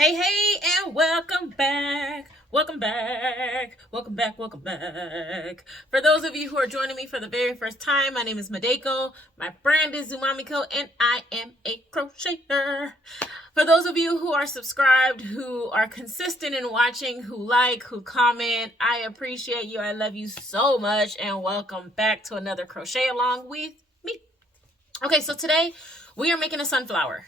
Hey, hey, and welcome back. Welcome back. Welcome back. Welcome back. For those of you who are joining me for the very first time, my name is Madeko. My brand is Zumamiko, and I am a crocheter. For those of you who are subscribed, who are consistent in watching, who like, who comment, I appreciate you. I love you so much, and welcome back to another crochet along with me. Okay, so today we are making a sunflower.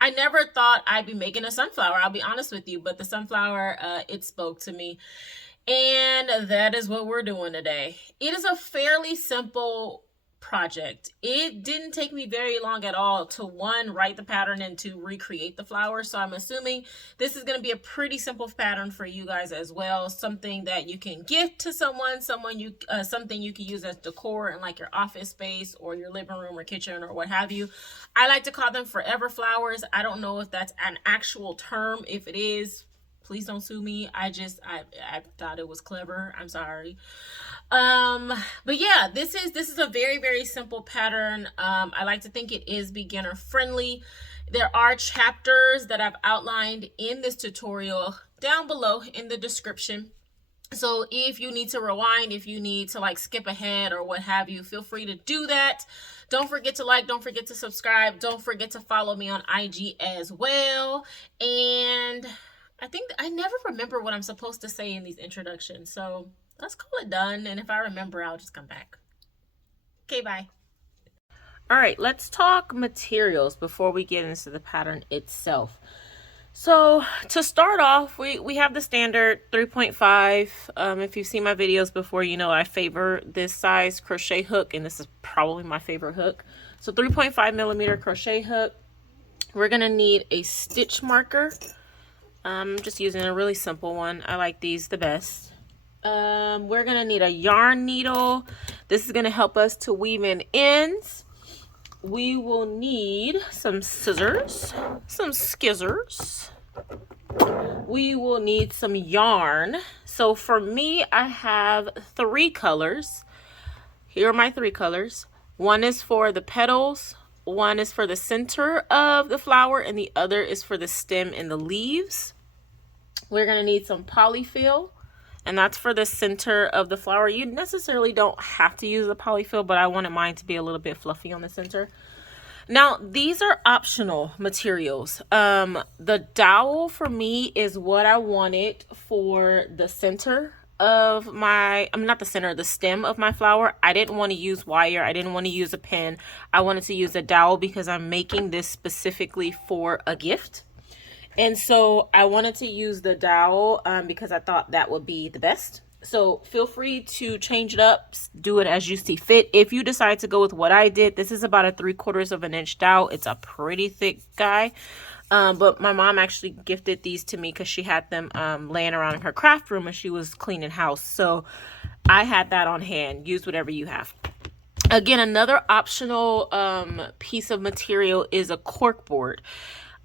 I never thought I'd be making a sunflower, I'll be honest with you, but the sunflower, it spoke to me. And that is what we're doing today. It is a fairly simple project. It didn't take me very long at all to write the pattern and to recreate the flower. So I'm assuming this is going to be a pretty simple pattern for you guys as well. Something that you can gift to someone, something you can use as decor in like your office space or your living room or kitchen or what have you. I like to call them forever flowers. I don't know if that's an actual term. If it is, please don't sue me. I thought it was clever. I'm sorry. But yeah, this is a very, very simple pattern. I like to think it is beginner friendly. There are chapters that I've outlined in this tutorial down below in the description. So if you need to rewind, if you need to like skip ahead or what have you, feel free to do that. Don't forget to like, don't forget to subscribe, don't forget to follow me on IG as well. And I think I never remember what I'm supposed to say in these introductions, so let's call it done. And if I remember, I'll just come back. Okay, bye. All right, let's talk materials before we get into the pattern itself. So to start off, we have the standard 3.5. If you've seen my videos before, you know I favor this size crochet hook, and this is probably my favorite hook. So 3.5 millimeter crochet hook. We're gonna need a stitch marker. I'm just using a really simple one. I like these the best. We're gonna need a yarn needle. This is gonna help us to weave in ends. We will need some scissors, some skizzers. We will need some yarn. So for me, I have 3 colors. Here are my 3 colors. One is for the petals, one is for the center of the flower, and the other is for the stem and the leaves. We're going to need some polyfill, and that's for the center of the flower. You necessarily don't have to use the polyfill, but I wanted mine to be a little bit fluffy on the center. Now, these are optional materials. The dowel for me is what I wanted for the center of my, not the center, the stem of my flower. I didn't want to use wire. I didn't want to use a pin. I wanted to use a dowel because I'm making this specifically for a gift. And so I wanted to use the dowel because I thought that would be the best. So feel free to change it up, do it as you see fit. If you decide to go with what I did, this is about a 3/4 of an inch dowel. It's a pretty thick guy. But my mom actually gifted these to me because she had them laying around in her craft room as she was cleaning house. So I had that on hand. Use whatever you have. Again, another optional piece of material is a cork board.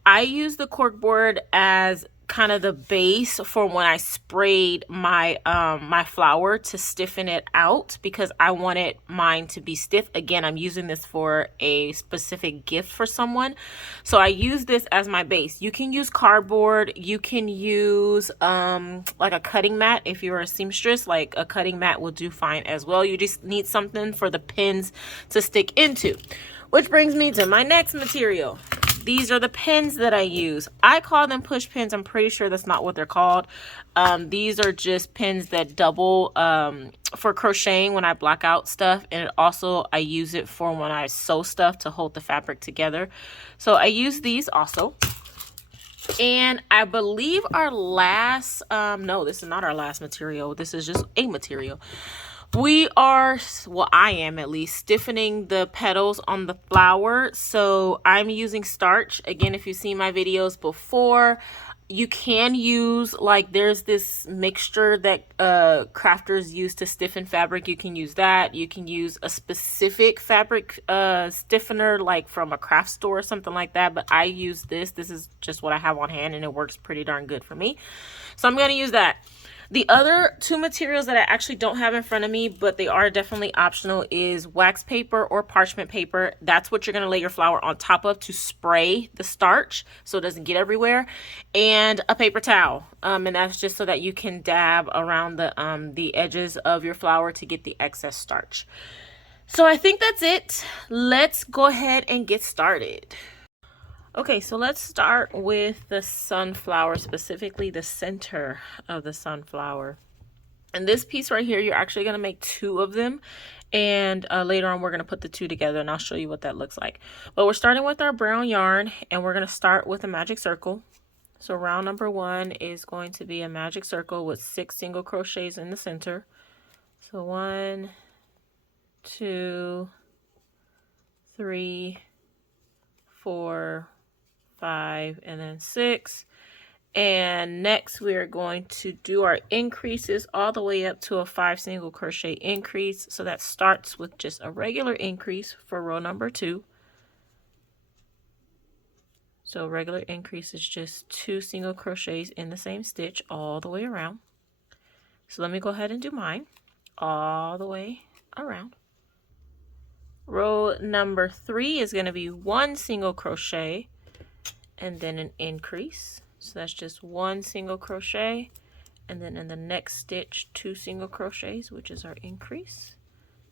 I use the cork board as kind of the base for when I sprayed my my flower to stiffen it out because I wanted mine to be stiff. Again, I'm using this for a specific gift for someone. So I use this as my base. You can use cardboard. You can use like a cutting mat if you're a seamstress. Like a cutting mat will do fine as well. You just need something for the pins to stick into. Which brings me to my next material. These are the pins that I use. I call them push pins. I'm pretty sure that's not what they're called. These are just pins that double for crocheting when I block out stuff. And also I use it for when I sew stuff to hold the fabric together. So I use these also. And I believe our last, no, this is not our last material. This is just a material. We are, well, I am at least, stiffening the petals on the flower. So I'm using starch. Again, if you've seen my videos before, you can use, like, there's this mixture that crafters use to stiffen fabric. You can use that. You can use a specific fabric stiffener, like from a craft store or something like that. But I use this. This is just what I have on hand, and it works pretty darn good for me. So I'm going to use that. The other two materials that I actually don't have in front of me, but they are definitely optional, is wax paper or parchment paper. That's what you're going to lay your flower on top of to spray the starch so it doesn't get everywhere, and a paper towel. And that's just so that you can dab around the edges of your flower to get the excess starch. So I think that's it. Let's go ahead and get started. Okay, so let's start with the sunflower, specifically the center of the sunflower. And this piece right here, you're actually going to make two of them. And later on, we're going to put the two together and I'll show you what that looks like. But we're starting with our brown yarn and we're going to start with a magic circle. So round number 1 is going to be a magic circle with 6 single crochets in the center. So 1, 2, 3, 4, 5, and then 6. And next we are going to do our increases all the way up to a 5 single crochet increase. So that starts with just a regular increase for row number 2. So regular increase is just 2 single crochets in the same stitch all the way around. So let me go ahead and do mine all the way around. Row number 3 is going to be 1 single crochet and then an increase. So that's just 1 single crochet, and then in the next stitch 2 single crochets, which is our increase.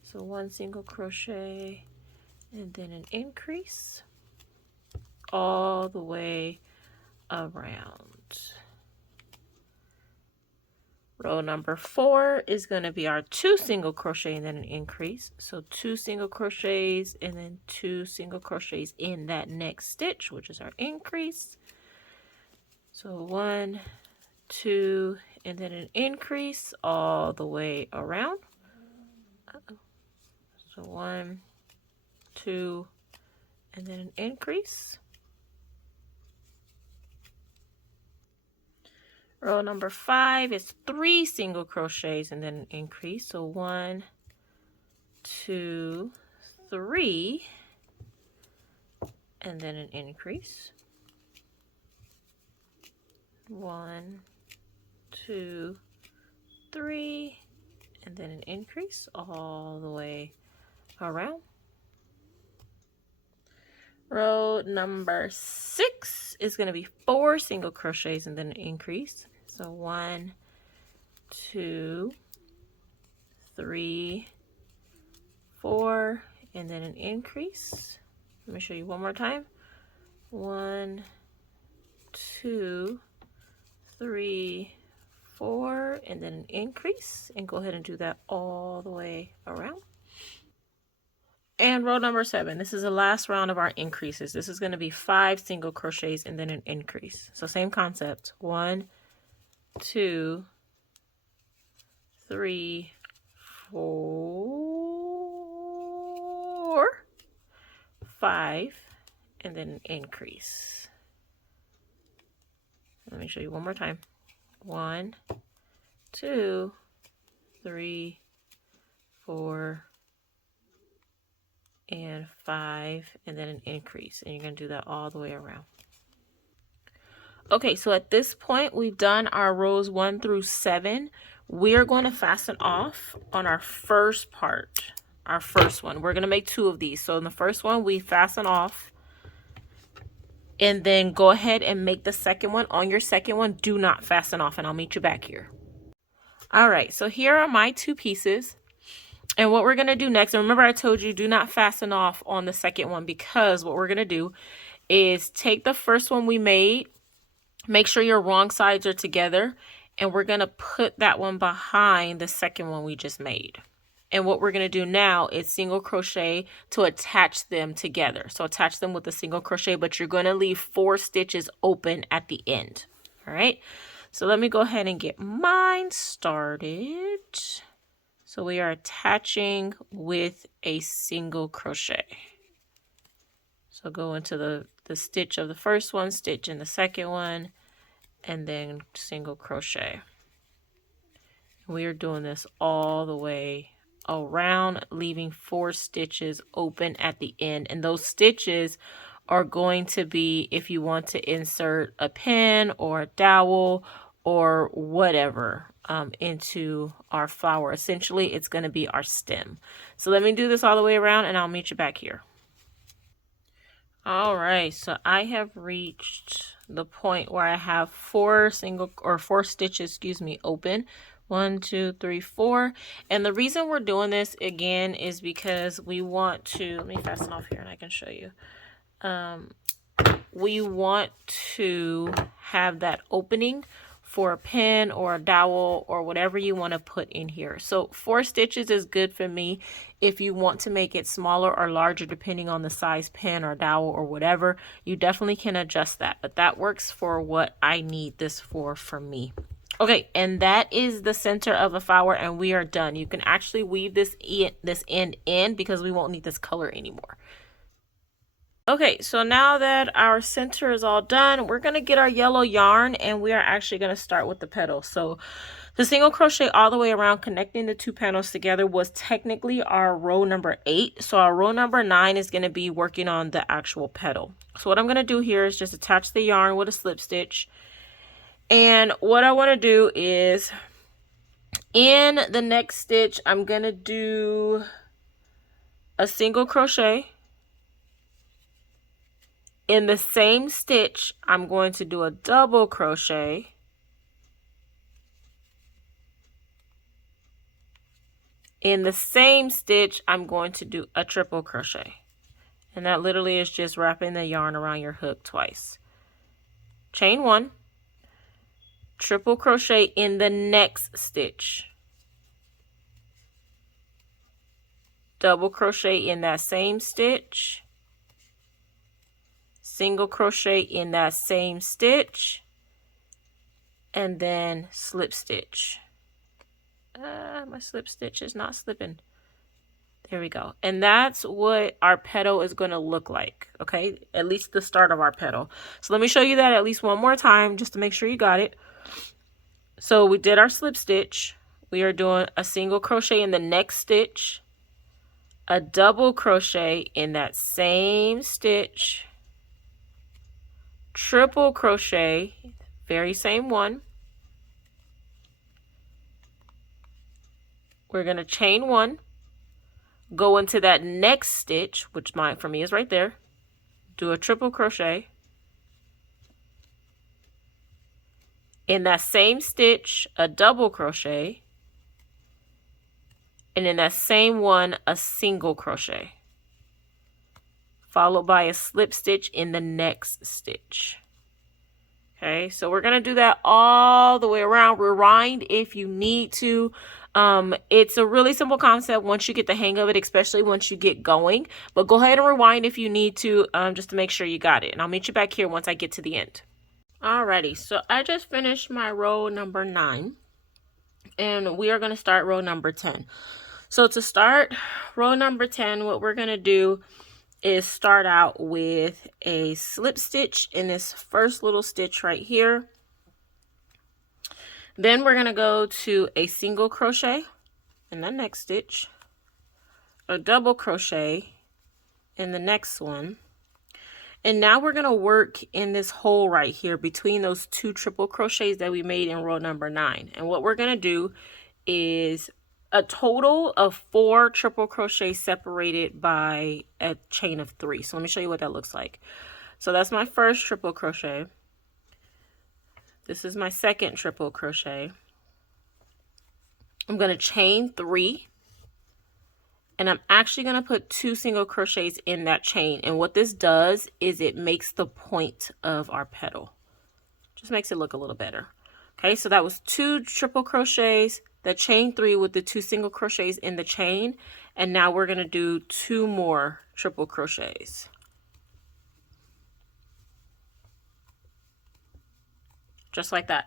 So 1 single crochet and then an increase all the way around. Row number 4 is going to be our 2 single crochet and then an increase. So 2 single crochets and then 2 single crochets in that next stitch, which is our increase. So 1, 2, and then an increase all the way around. So 1, 2, and then an increase. Row number 5 is 3 single crochets and then an increase. So 1, 2, 3, and then an increase. 1, 2, 3, and then an increase all the way around. Row number 6 is going to be 4 single crochets and then an increase. So 1, 2, 3, 4, and then an increase. Let me show you one more time. 1, 2, 3, 4, and then an increase, and go ahead and do that all the way around. And row number 7, this is the last round of our increases. This is going to be 5 single crochets and then an increase. So same concept. 1, 2, 3, 4, 5, and then an increase. Let me show you one more time. 1, 2, 3, 4, and 5, and then an increase. And you're going to do that all the way around. Okay, so at this point, we've done our rows 1 through 7. We are going to fasten off on our first part, our first one. We're going to make 2 of these. So in the first one, we fasten off. And then go ahead and make the second one. On your second one, do not fasten off, and I'll meet you back here. All right, so here are my 2 pieces. And what we're going to do next, and remember I told you do not fasten off on the second one, because what we're going to do is take the first one we made, make sure your wrong sides are together, and we're going to put that one behind the second one we just made. And what we're going to do now is single crochet to attach them together. So attach them with a single crochet, but you're going to leave 4 stitches open at the end. All right. So let me go ahead and get mine started. So we are attaching with a single crochet. So go into the stitch of the first one, stitch in the second one, and then single crochet. We are doing this all the way around, leaving 4 stitches open at the end, and those stitches are going to be if you want to insert a pin or a dowel or whatever. into our flower. Essentially, it's going to be our stem. So let me do this all the way around and I'll meet you back here. All right, so I have reached the point where I have four stitches, excuse me, open. 1, 2, 3, 4. And the reason we're doing this again is because we want to, let me fasten off here and I can show you. We want to have that opening for a pen or a dowel or whatever you want to put in here. So 4 stitches is good for me. If you want to make it smaller or larger depending on the size pen or dowel or whatever, you definitely can adjust that, but that works for what I need this for me. Okay, and that is the center of the flower and we are done. You can actually weave this end in because we won't need this color anymore. Okay, so now that our center is all done, we're going to get our yellow yarn and we are actually going to start with the petals. So the single crochet all the way around connecting the 2 panels together was technically our row number 8. So our row number 9 is going to be working on the actual petal. So what I'm going to do here is just attach the yarn with a slip stitch. And what I want to do is in the next stitch, I'm going to do a single crochet. In the same stitch, I'm going to do a double crochet. In the same stitch, I'm going to do a triple crochet. And that literally is just wrapping the yarn around your hook twice. Chain 1, triple crochet in the next stitch. Double crochet in that same stitch. Single crochet in that same stitch, and then slip stitch. My slip stitch is not slipping. There we go. And that's what our petal is going to look like, okay? At least the start of our petal. So let me show you that at least one more time just to make sure you got it. So we did our slip stitch. We are doing a single crochet in the next stitch, a double crochet in that same stitch, triple crochet, very same one. We're going to chain 1, go into that next stitch, which for me is right there, do a triple crochet. In that same stitch, a double crochet, and in that same one, a single crochet, followed by a slip stitch in the next stitch. Okay, so we're going to do that all the way around. Rewind if you need to. It's a really simple concept once you get the hang of it, especially once you get going. But go ahead and rewind if you need to, just to make sure you got it. And I'll meet you back here once I get to the end. Alrighty, so I just finished my row number 9. And we are going to start row number 10. So to start row number 10, what we're going to do is start out with a slip stitch in this first little stitch right here. Then we're going to go to a single crochet in the next stitch, a double crochet in the next one. And now we're going to work in this hole right here between those 2 triple crochets that we made in row number 9. And what we're going to do is a total of 4 triple crochets separated by a chain of 3. So let me show you what that looks like. So that's my first triple crochet. This is my second triple crochet. I'm going to chain 3. And I'm actually going to put 2 single crochets in that chain. And what this does is it makes the point of our petal. Just makes it look a little better. Okay, so that was 2 triple crochets, the chain 3 with the 2 single crochets in the chain. And now we're going to do 2 more triple crochets. Just like that.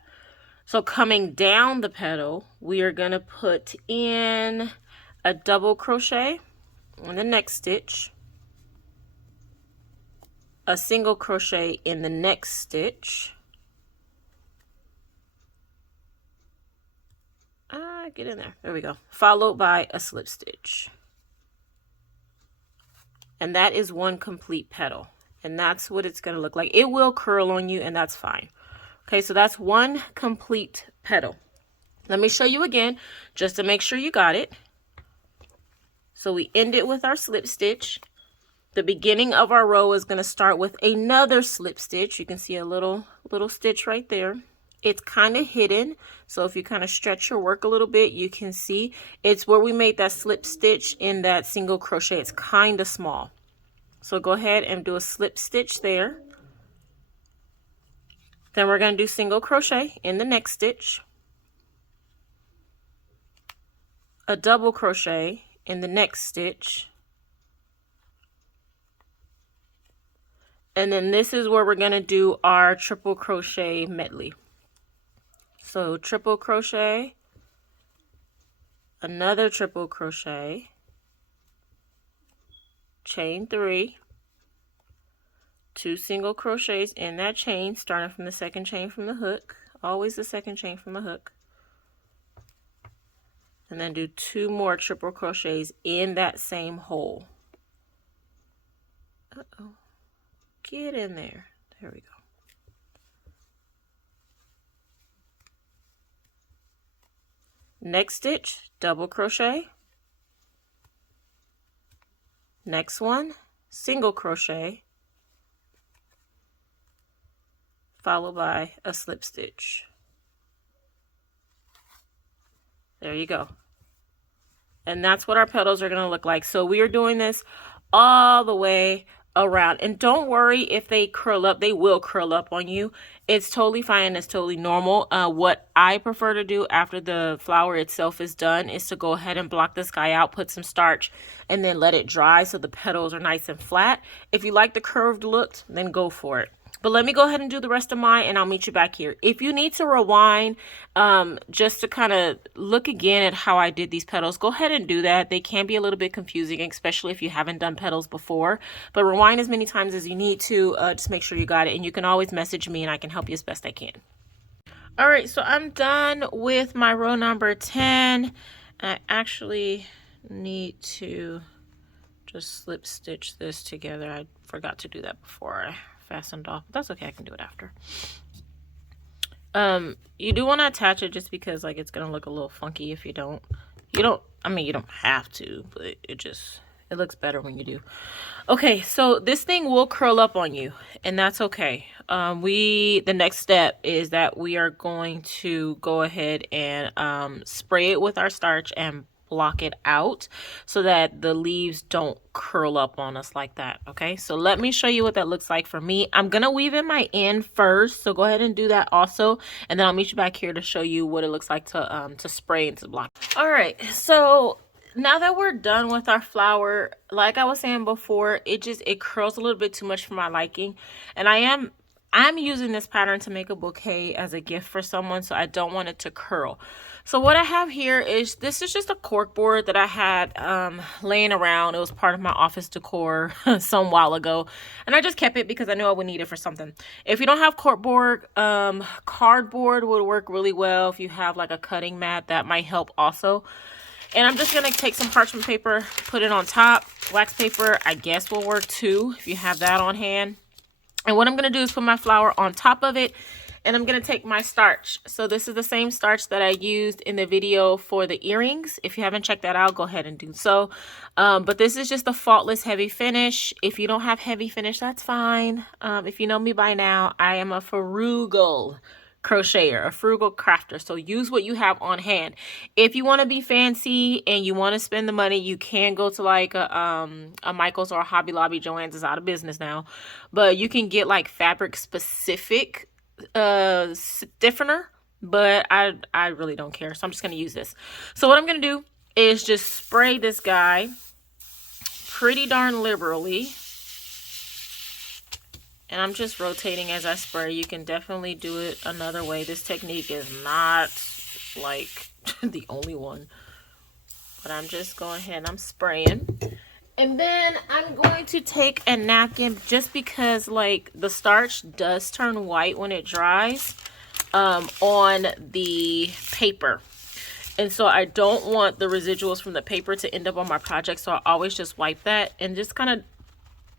So coming down the petal, we are going to put in a double crochet in the next stitch, a single crochet in the next stitch, get in there we go, followed by a slip stitch. And that is one complete petal, and that's what it's going to look like. It will curl on you, and that's fine. Okay, so that's one complete petal. Let me show you again just to make sure you got it. So we end it with our slip stitch. The beginning of our row is going to start with another slip stitch. You can see a little stitch right there. It's kind of hidden, so if you kind of stretch your work a little bit, you can see it's where we made that slip stitch in that single crochet. It's kind of small. So go ahead and do a slip stitch there. Then we're going to do single crochet in the next stitch, a double crochet in the next stitch, and then this is where we're going to do our triple crochet medley. So triple crochet, another triple crochet, chain 3, 2 single crochets in that chain, starting from the second chain from the hook, always the second chain from the hook, and then do 2 more triple crochets in that same hole. Uh-oh, get in there. There we go. Next stitch, double crochet. Next one, single crochet, followed by a slip stitch. There you go. And that's what our petals are going to look like. So we are doing this all the way around, and don't worry if they curl up. They will curl up on you. It's totally fine. It's totally normal. What I prefer to do after the flower itself is done is to go ahead and block this guy out, put some starch, and then let it dry so the petals are nice and flat. If you like the curved look, then go for it. But let me go ahead and do the rest of mine, and I'll meet you back here. If you need to rewind just to kind of look again at how I did these petals, go ahead and do that. They can be a little bit confusing, especially if you haven't done petals before. But rewind as many times as you need to. Just make sure you got it, and you can always message me, and I can help you as best I can. All right, so I'm done with my row number 10. I actually need to just slip stitch this together. I forgot to do that before I fastened off. That's okay, I can do it after. You do want to attach it just because like it's gonna look a little funky if you don't. I mean, you don't have to, but it looks better when you do. Okay, so this thing will curl up on you, and that's okay. The next step is that we are going to go ahead and spray it with our starch and block it out so that the leaves don't curl up on us like that. Okay, so let me show you what that looks like for me. I'm gonna weave in my end first, so go ahead and do that also, and then I'll meet you back here to show you what it looks like to spray and to block. All right, so now that we're done with our flower, like I was saying before, it curls a little bit too much for my liking, and I'm using this pattern to make a bouquet as a gift for someone, so I don't want it to curl. So what I have here is, this is just a cork board that I had laying around. It was part of my office decor some while ago, and I just kept it because I knew I would need it for something. If you don't have cork board, cardboard would work really well. If you have like a cutting mat, that might help also. And I'm just going to take some parchment paper, put it on top. Wax paper, I guess, will work too if you have that on hand. And what I'm going to do is put my flower on top of it, and I'm going to take my starch. So this is the same starch that I used in the video for the earrings. If you haven't checked that out, go ahead and do so. But this is just a faultless heavy finish. If you don't have heavy finish, that's fine. If you know me by now, I am a frugal crocheter, a frugal crafter. So use what you have on hand. If you want to be fancy and you want to spend the money, you can go to like a Michael's or a Hobby Lobby. Joann's is out of business now, but you can get like fabric specific stiffener, but I really don't care, so I'm just going to use this. So what I'm going to do is just spray this guy pretty darn liberally, and I'm just rotating as I spray. You can definitely do it another way. This technique is not like the only one, but I'm just going ahead and I'm spraying. And then I'm going to take a napkin, just because like the starch does turn white when it dries on the paper. And so I don't want the residuals from the paper to end up on my project. So I always just wipe that and just kind of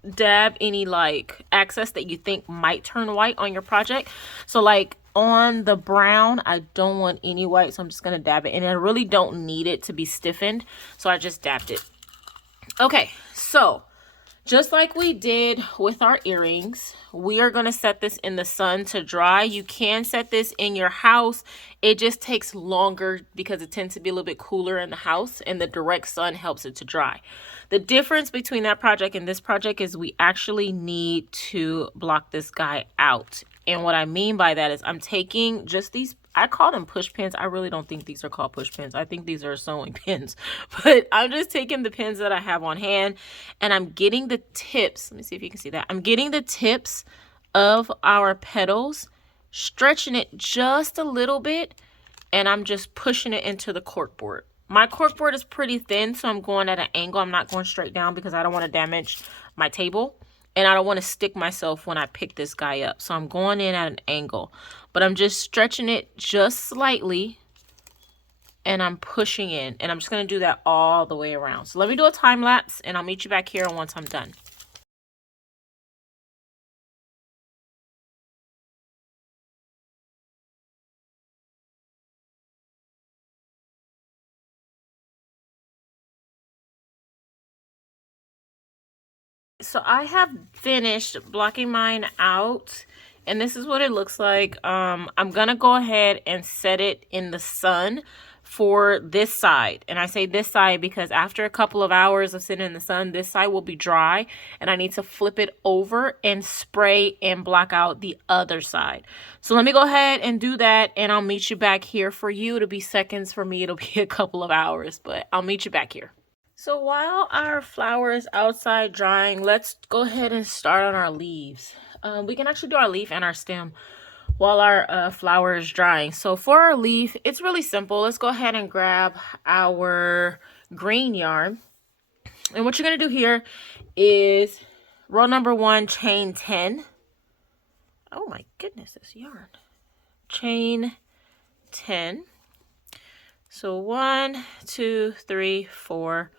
dab any like excess that you think might turn white on your project. So like on the brown, I don't want any white, so I'm just gonna dab it, and I really don't need it to be stiffened, so I just dabbed it. Okay, so just like we did with our earrings, we are going to set this in the sun to dry. You can set this in your house. It just takes longer because it tends to be a little bit cooler in the house, and the direct sun helps it to dry. The difference between that project and this project is we actually need to block this guy out. And what I mean by that is I'm taking just these, I call them push pins. I really don't think these are called push pins. I think these are sewing pins. But I'm just taking the pins that I have on hand, and I'm getting the tips. Let me see if you can see that. I'm getting the tips of our petals, stretching it just a little bit, and I'm just pushing it into the corkboard. My corkboard is pretty thin, so I'm going at an angle. I'm not going straight down because I don't want to damage my table. And I don't want to stick myself when I pick this guy up. So I'm going in at an angle. But I'm just stretching it just slightly. And I'm pushing in. And I'm just going to do that all the way around. So let me do a time lapse. And I'll meet you back here once I'm done. So I have finished blocking mine out, and this is what it looks like. I'm gonna go ahead and set it in the sun for this side, and I say this side because after a couple of hours of sitting in the sun, this side will be dry, and I need to flip it over and spray and block out the other side. So let me go ahead and do that, and I'll meet you back here. For you, it'll be seconds. For me, it'll be a couple of hours, but I'll meet you back here. So while our flower is outside drying, let's go ahead and start on our leaves. We can actually do our leaf and our stem while our flower is drying. So for our leaf, it's really simple. Let's go ahead and grab our green yarn. And what you're going to do here is row number 1, chain 10. Oh my goodness, this yarn. Chain 10. So 1, 2, 3, 4,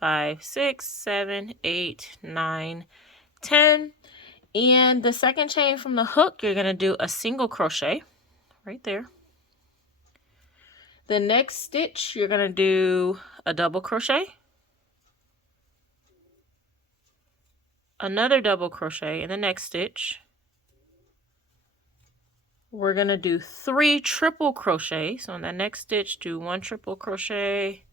5, 6, 7, 8, 9, 10. And the second chain from the hook, you're going to do a single crochet right there. The next stitch, you're going to do a double crochet, another double crochet in the next stitch. We're going to do 3 triple crochets. So in the next stitch, do 1 triple crochet,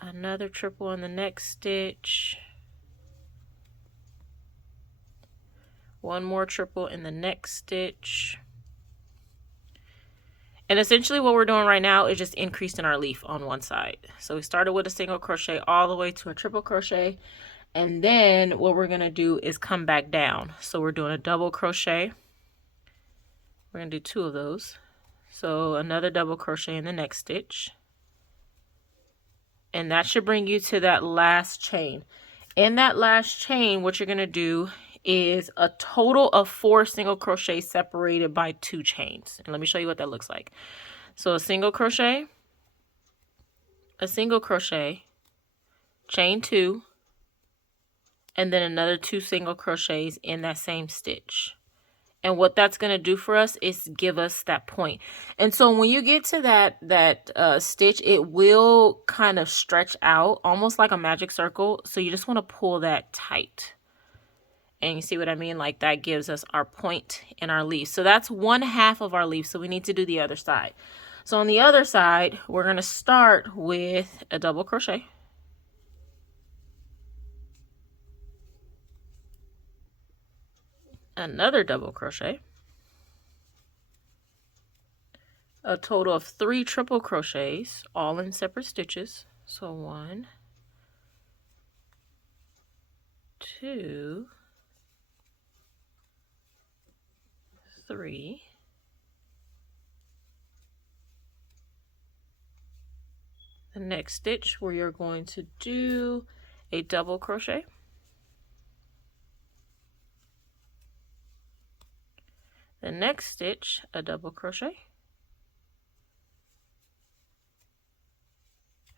another triple in the next stitch, 1 more triple in the next stitch. And essentially what we're doing right now is just increasing our leaf on one side. So we started with a single crochet all the way to a triple crochet. And then what we're going to do is come back down. So we're doing a double crochet. We're going to do 2 of those. So another double crochet in the next stitch. And that should bring you to that last chain. In that last chain, what you're going to do is a total of 4 single crochets separated by 2 chains. And let me show you what that looks like. So a single crochet, chain 2, and then another 2 single crochets in that same stitch. And what that's going to do for us is give us that point. And so when you get to that stitch, it will kind of stretch out almost like a magic circle. So you just want to pull that tight. And you see what I mean? Like that gives us our point in our leaf. So that's 1/2 of our leaf. So we need to do the other side. So on the other side, we're going to start with a double crochet. Another double crochet, a total of 3 triple crochets, all in separate stitches. So 1, 2, 3. The next stitch where you're going to do a double crochet. The next stitch, a double crochet.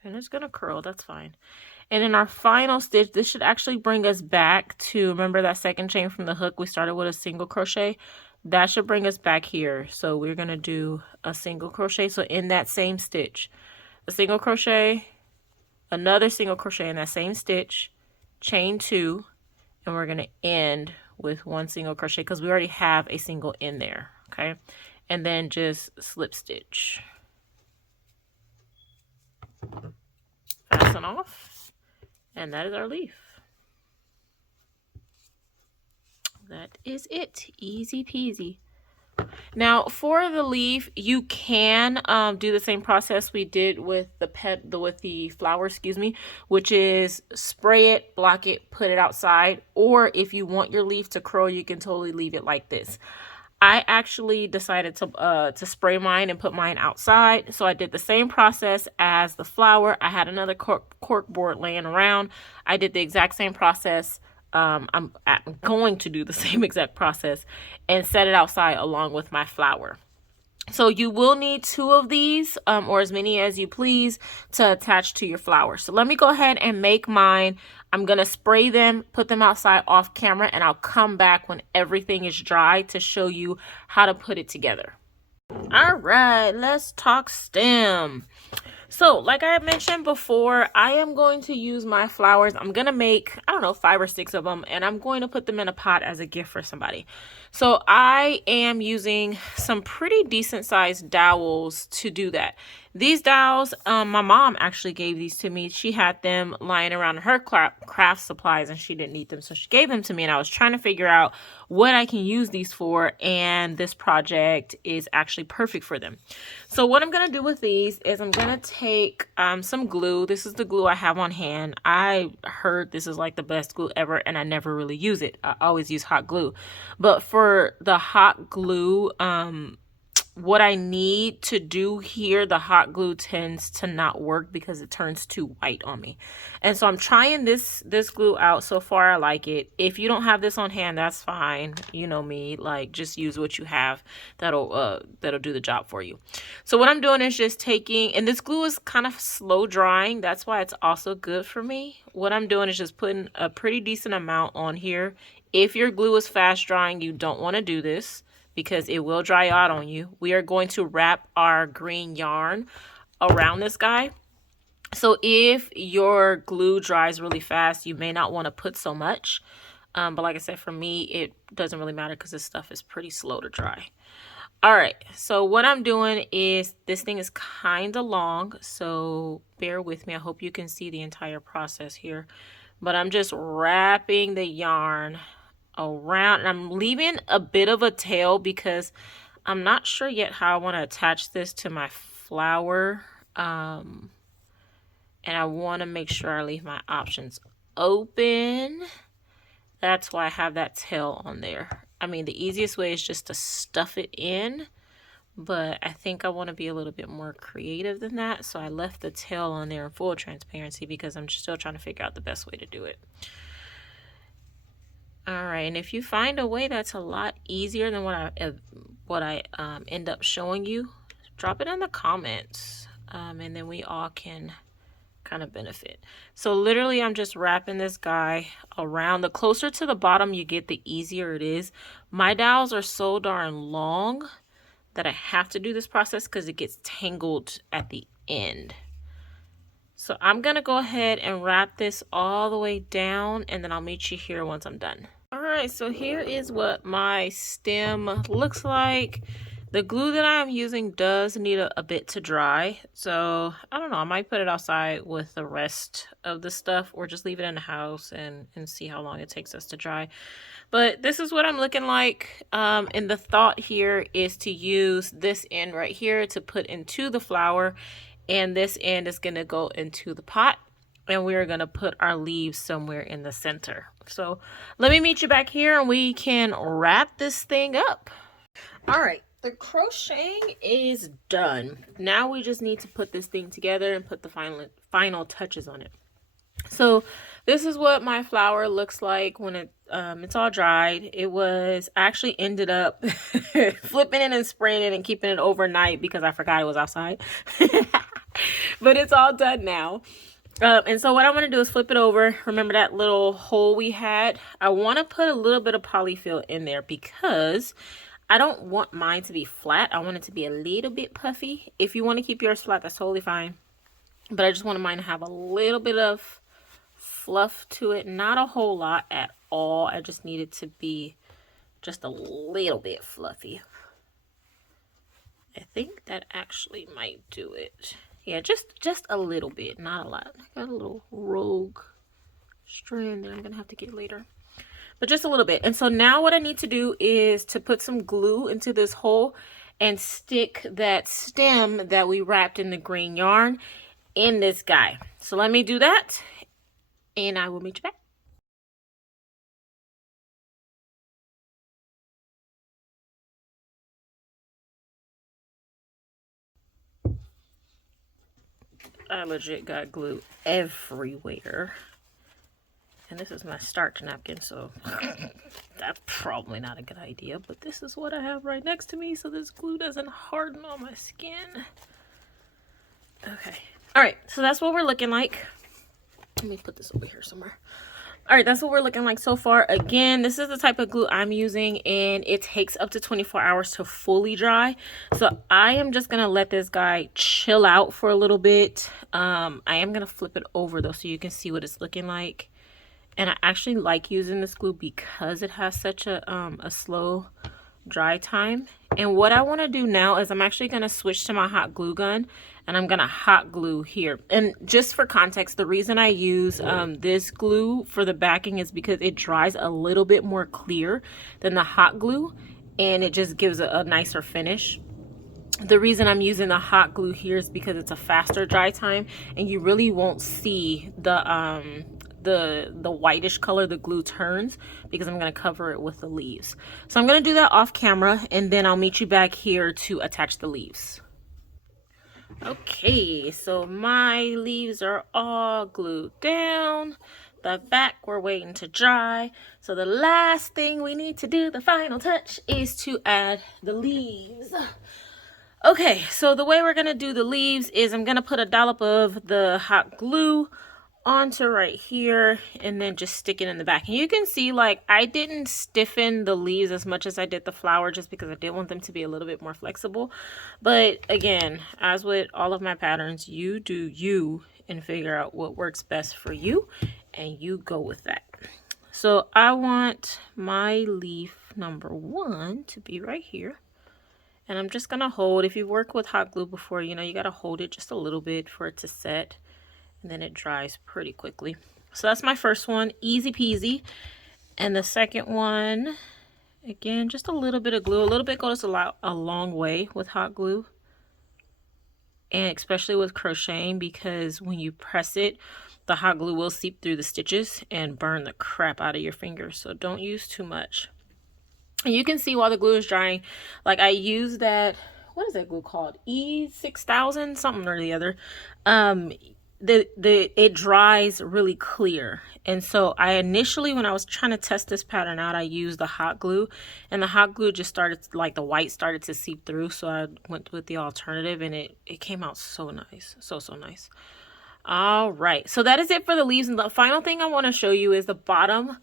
And it's gonna curl, that's fine. And in our final stitch, this should actually bring us back to, remember that second chain from the hook, we started with a single crochet. That should bring us back here. So we're gonna do a single crochet. So in that same stitch, a single crochet, another single crochet in that same stitch, chain 2, and we're gonna end with 1 single crochet because we already have a single in there, okay? And then just slip stitch. Fasten off, and that is our leaf. That is it. Easy peasy. Now for the leaf, you can do the same process we did with the flower, excuse me, which is spray it, block it, put it outside. Or if you want your leaf to curl, you can totally leave it like this. I actually decided to spray mine and put mine outside. So I did the same process as the flower. I had another cork board laying around. I did the exact same process. I'm going to do the same exact process and set it outside along with my flower. So you will need 2 of these or as many as you please to attach to your flower. So let me go ahead and make mine. I'm going to spray them, put them outside off camera, and I'll come back when everything is dry to show you how to put it together. All right, let's talk stem. So like I mentioned before, I am going to use my flowers. I'm going to make, I don't know, 5 or 6 of them, and I'm going to put them in a pot as a gift for somebody. So I am using some pretty decent sized dowels to do that. These dowels, my mom actually gave these to me. She had them lying around in her craft supplies and she didn't need them. So she gave them to me, and I was trying to figure out what I can use these for. And this project is actually perfect for them. So what I'm going to do with these is I'm going to take some glue. This is the glue I have on hand. I heard this is like the best glue ever, and I never really use it. I always use hot glue. But for the hot glue, what I need to do here, the hot glue tends to not work because it turns too white on me. And so I'm trying this glue out. So far I like it. If you don't have this on hand, that's fine. You know me, like just use what you have. That'll do the job for you. So what I'm doing is just taking, and this glue is kind of slow drying. That's why it's also good for me. What I'm doing is just putting a pretty decent amount on here. If your glue is fast drying, you don't want to do this, because it will dry out on you. We are going to wrap our green yarn around this guy. So if your glue dries really fast, you may not want to put so much. But like I said, for me, it doesn't really matter because this stuff is pretty slow to dry. All right, so what I'm doing is, this thing is kind of long, so bear with me. I hope you can see the entire process here. But I'm just wrapping the yarn around, and I'm leaving a bit of a tail because I'm not sure yet how I want to attach this to my flower, and I want to make sure I leave my options open. That's why I have that tail on there. I mean, the easiest way is just to stuff it in, but I think I want to be a little bit more creative than that, so I left the tail on there in full transparency because I'm still trying to figure out the best way to do it. All right, and if you find a way that's a lot easier than what I end up showing you, drop it in the comments, and then we all can kind of benefit. So literally, I'm just wrapping this guy around. The closer to the bottom you get, the easier it is. My dowels are so darn long that I have to do this process because it gets tangled at the end. So I'm gonna go ahead and wrap this all the way down, and then I'll meet you here once I'm done. All right, so here is what my stem looks like. The glue that I'm using does need a bit to dry. So I don't know, I might put it outside with the rest of the stuff, or just leave it in the house and see how long it takes us to dry. But this is what I'm looking like. And the thought here is to use this end right here to put into the flower. And this end is gonna go into the pot. And we're gonna put our leaves somewhere in the center. So let me meet you back here and we can wrap this thing up. All right. The crocheting is done. Now we just need to put this thing together and put the final touches on it. So this is what my flower looks like when it's all dried. It was actually ended up flipping it and spraying it and keeping it overnight because I forgot it was outside. But it's all done now. And so what I want to do is flip it over. Remember that little hole we had? I want to put a little bit of polyfill in there because I don't want mine to be flat. I want it to be a little bit puffy. If you want to keep yours flat, that's totally fine. But I just want mine to have a little bit of fluff to it. Not a whole lot at all. I just need it to be just a little bit fluffy. I think that actually might do it. Yeah, just a little bit, not a lot. I got a little rogue strand that I'm gonna have to get later, but just a little bit. And so now what I need to do is to put some glue into this hole and stick that stem that we wrapped in the green yarn in this guy. So let me do that and I will meet you back. I legit got glue everywhere. And this is my starch napkin, so that's probably not a good idea. But this is what I have right next to me, so this glue doesn't harden on my skin. Okay. All right, so that's what we're looking like. Let me put this over here somewhere. All right, that's what we're looking like so far. Again, this is the type of glue I'm using, and it takes up to 24 hours to fully dry. So I am just going to let this guy chill out for a little bit. I am going to flip it over, though, so you can see what it's looking like. And I actually like using this glue because it has such a slow dry time. And what I want to do now is I'm actually going to switch to my hot glue gun, and I'm going to hot glue here. And just for context, the reason I use this glue for the backing is because it dries a little bit more clear than the hot glue, and it just gives a nicer finish. The reason I'm using the hot glue here is because it's a faster dry time, and you really won't see the whitish color the glue turns because I'm going to cover it with the leaves. So I'm going to do that off camera, and then I'll meet you back here to attach the leaves. Okay, so my leaves are all glued down. The back we're waiting to dry. So the last thing we need to do, the final touch, is to add the leaves. Okay, so the way we're going to do the leaves is I'm going to put a dollop of the hot glue onto right here and then just stick it in the back. And you can see, like, I didn't stiffen the leaves as much as I did the flower just because I did want them to be a little bit more flexible. But again, as with all of my patterns, you do you and figure out what works best for you and you go with that. So I want my leaf number 1 to be right here. And I'm just gonna hold, if you've worked with hot glue before, you know, you gotta hold it just a little bit for it to set. And then it dries pretty quickly. So that's my first one, easy peasy. And the second one, again, just a little bit of glue. A little bit goes a long way with hot glue. And especially with crocheting, because when you press it, the hot glue will seep through the stitches and burn the crap out of your fingers. So don't use too much. And you can see while the glue is drying, like I use that, what is that glue called? E6000, something or the other. It dries really clear. And so I initially, when I was trying to test this pattern out, I used the hot glue, and the hot glue just started, like the white started to seep through. So I went with the alternative, and it came out so nice. So nice. All right, so that is it for the leaves. And the final thing I want to show you is the bottom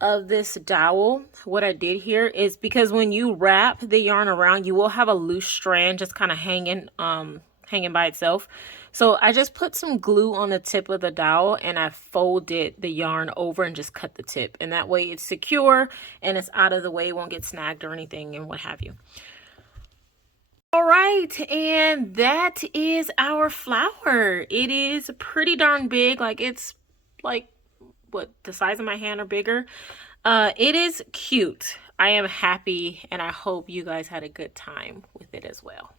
of this dowel. What I did here is, because when you wrap the yarn around, you will have a loose strand just kind of hanging by itself. So I just put some glue on the tip of the dowel, and I folded the yarn over and just cut the tip, and that way it's secure and it's out of the way, it won't get snagged or anything and what have you. All right, and that is our flower. It is pretty darn big, like it's like what, the size of my hand or bigger. It is cute. I am happy, and I hope you guys had a good time with it as well.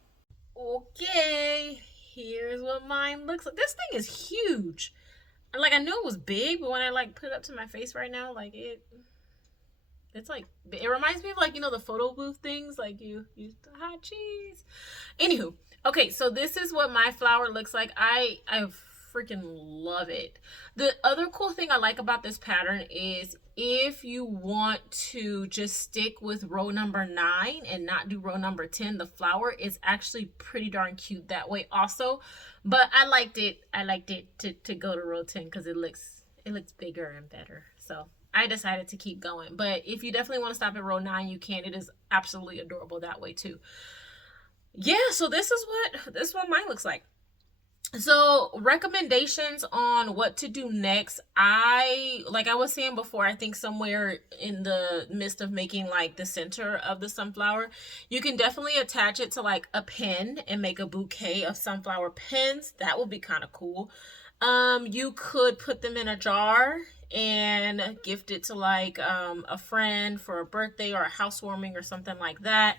Okay, here's what mine looks like. This thing is huge. Like, I knew it was big, but when I like put it up to my face right now, like it's like, it reminds me of, like, you know, the photo booth things, like you use the hot cheese. Anywho, okay, so this is what my flower looks like. I freaking love it. The other cool thing I like about this pattern is if you want to just stick with row number 9 and not do row number 10, the flower is actually pretty darn cute that way also. But I liked it to go to row 10 because it looks bigger and better. So I decided to keep going. But if you definitely want to stop at row 9, you can. It is absolutely adorable that way too. Yeah, so this is what mine looks like. So recommendations on what to do next. Like I was saying before, I think somewhere in the midst of making like the center of the sunflower, you can definitely attach it to like a pin and make a bouquet of sunflower pins. That would be kind of cool. You could put them in a jar and gift it to like a friend for a birthday or a housewarming or something like that.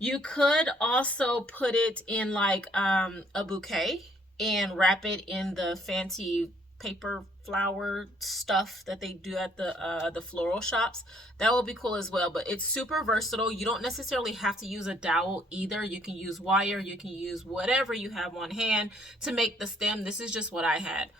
You could also put it in like a bouquet and wrap it in the fancy paper flower stuff that they do at the floral shops. That will be cool as well. But it's super versatile. You don't necessarily have to use a dowel either. You can use wire. You can use whatever you have on hand to make the stem. This is just what I had.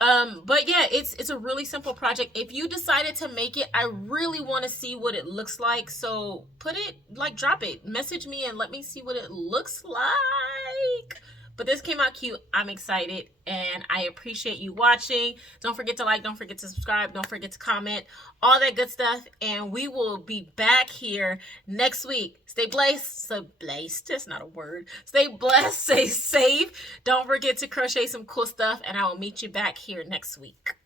But yeah, it's a really simple project. If you decided to make it, I really want to see what it looks like. So put it, like, drop it, message me and let me see what it looks like. But this came out cute. I'm excited and I appreciate you watching. Don't forget to like, don't forget to subscribe, don't forget to comment, all that good stuff. And we will be back here next week. Stay blessed. That's not a word. Stay blessed, stay safe. Don't forget to crochet some cool stuff and I will meet you back here next week.